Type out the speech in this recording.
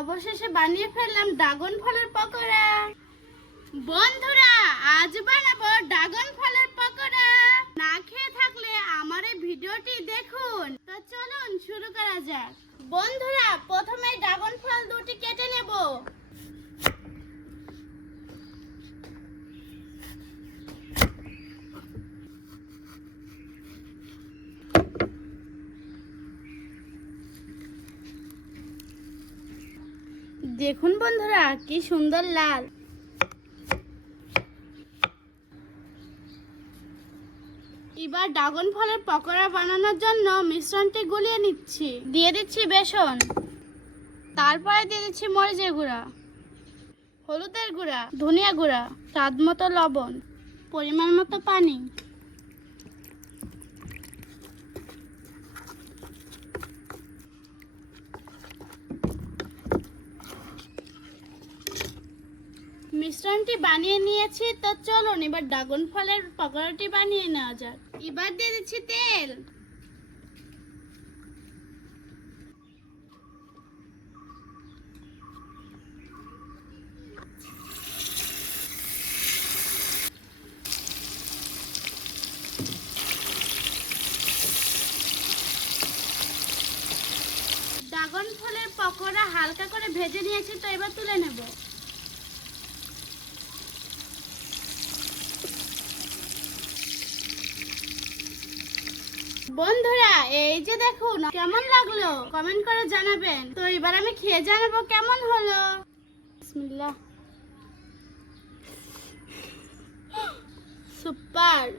অবশেষে বানিয়ে ফেললাম ড্রাগন ফলের পকোড়া। বন্ধুরা, আজ বানাবো ড্রাগন ফলের পকোড়া। না খেয়ে থাকলে আমার এই ভিডিওটি দেখুন। তো চলুন শুরু করা যাক। বন্ধুরা, প্রথমে ড্রাগন ফল দুটি কেটে নেব। দেখুন বন্ধুরা, কি সুন্দর লাল। এবার ড্রাগন ফলের পকোড়া বানানোর জন্য মিশ্রণটি গুলিয়ে নিচ্ছি। দিয়ে দিচ্ছি বেসন। তারপরে দিয়ে দিচ্ছি মরিচের গুঁড়া, হলুদের গুঁড়া, ধনিয়া গুঁড়া, স্বাদ মতো লবণ, পরিমাণ মতো পানি। মিশ্রণটি বানিয়ে নিয়েছি, তো চলুন এবার ড্রাগন ফলের পকোড়াটি বানিয়ে নেওয়া যাক। এবার দিয়ে দিচ্ছি তেল। ড্রাগন ফলের পকোড়া হালকা করে ভেজে নিয়েছি, তো এবার তুলে নেব। বন্ধুরা, এই যে দেখুন, কেমন লাগল? কমেন্ট করে জানাবেন। তো এবার আমি খেয়ে জানাব কেমন হলো? সুপার।